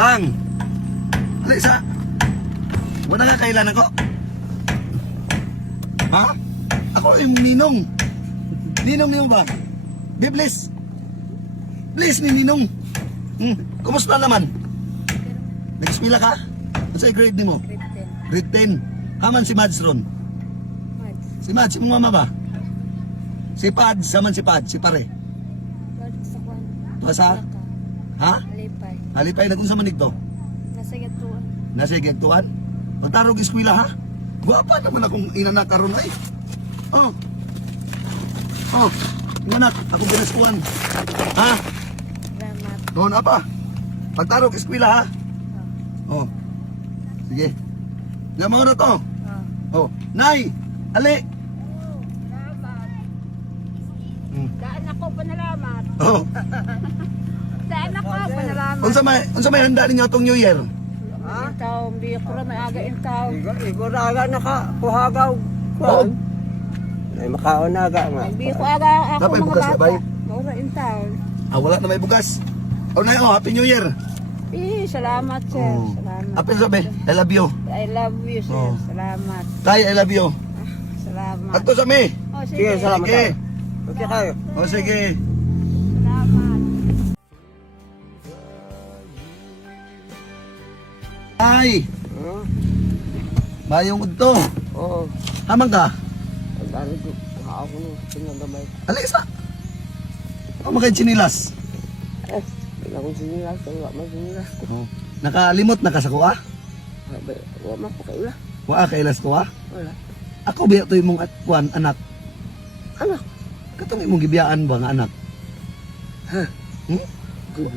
Lang. Alisa. Wala nga kailan ako. Ha? Ako yung ninong. Ninong niyo ba? Be please. Please ni ninong. Kumusta naman? Nag-eskwela ka? Ano sa grade ni mo? Grade 10. Grade 10. Haman si Mads ron. Mads. Si Mads, si mong mama ba? Si Pads, saman si Pads, si pare. Mads sa kwan. Tuwa sa? Ha? Alipay. Alipay, nag-unsa man nito? Nasa gatuan. Nasa igagtuan? Pagtarog eskwela ha? Guwapa naman akong inanak karon ay. Oh. Oh. Inanak, ako binaskuhan. Ha? Salamat. Doon apa? Pagtarog eskwela ha? Oh. Sige. Nga mo na to. Oh. Nay! Ali! Daan ako panalamat. Oh. Daan ako panalamat. Unsa may handa ninyo atong New Year? Intaw, hindi ko rin may aga intaw. Igo na aga nakakuhagaw. Oh. Ay makaonaga nga. Hindi ko aga ako Dapat mga bukas bata. sabay. Maura intaw. Wala na may bugas. Oh, nay, oh, Happy New Year. Salamat sir. Oh. Salamat. Apil sabi, I love you. I love you sir. Oh. Salamat. Tay, I love you. Salamat. Ato sa me. Oh, sige. Sige, salamat. Sige. Okay kayo. O sige. Salamat. Ay, Oh. mayong udto. Oo. Hamang ka. Ang dami ko. Ako no. Pinagamay. Alisa. Ako makay chinilas. Eh. Wala akong sinilas. Wala man sinilas ko. Oh. Nakalimot na ka sa kuha. Wala man ko kaila. Wa kailas kuha. Wala. Ako biya to imong kuan anak. Anak. Katong imong gibiyaan ba nga anak? Ha? Hmm? Good.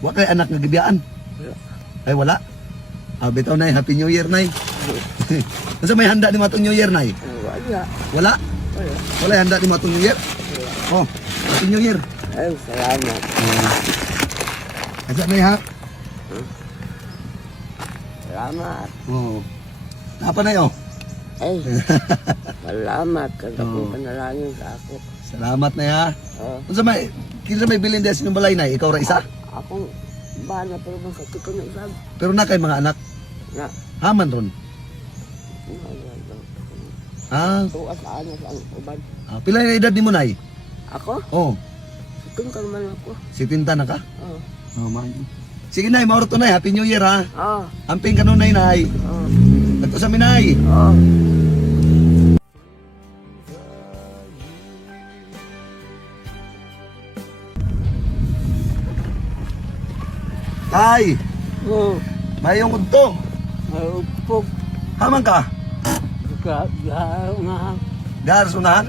Wa kay anak nga gibiyaan. Wala. Ay wala. Bitaw nay, Happy New Year nay. Unsa may handa ni matong New Year nay? Wala. Wala. Wala. Wala handa ni matong New Year. Oh, Happy New Year. Ay, salamat. Asa nay ha? Salamat. Oh. Napa na yo? Ay. Salamat. Kaya Oo. kong panalangin sa ako. Salamat na ha. Oh. Unsa may kinsa may bilin des ng balay nay? Ikaw ra isa. Akong bana pero bang sakit ko na isang. Pero na kay mga anak. Na. Haman ron. Ah, Tuwas sa ano sa uban. pila na edad nimo nay? Ako? Oh, Sikin ka naman ako. 70 na ka? Oo. Oh, man. Sige nay, mauro to nay. Happy New Year ha. Oo. Amping kanon nay nay. Oo. Dagko sa minay. Oo. Ay, Oo. mayong udto. Marupog. Haman ka. Garo nga. Gar sunahan.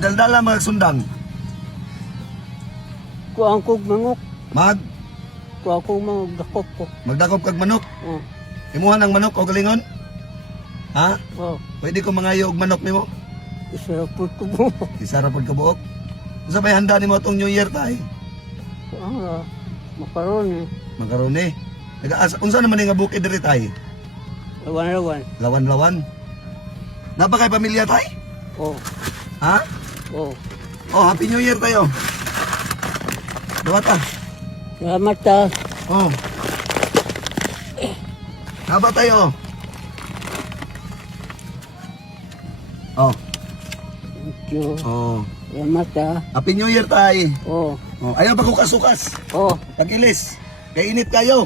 Daldala mga sundang. Kuang kog mangok. Kuang kog mangok dakop ko. Magdakop kag manok. Oo. Imuhan ang manok o galingon? Ha? Oo. Pwede ko mangayo og manok nimo? Isarapot ko mo. Isa ra pud ka buok. Unsa may handa nimo atong New Year tay? Kuang nga. Makaroni. Makaroni. Unsa naman nga bukid diri tay? Lawan-lawan. Lawan-lawan. Napa kay pamilya tay? Oo. Ha? Oo. Oh, Happy New Year tayo. Dawat ah. Salamat ta. Oh. Haba tayo. Oh. Thank you. Oh. Salamat ta. Happy New Year tay. Oo. Oh, ayaw pa ko kasukas. Oo. Pagilis. Kay init kayo.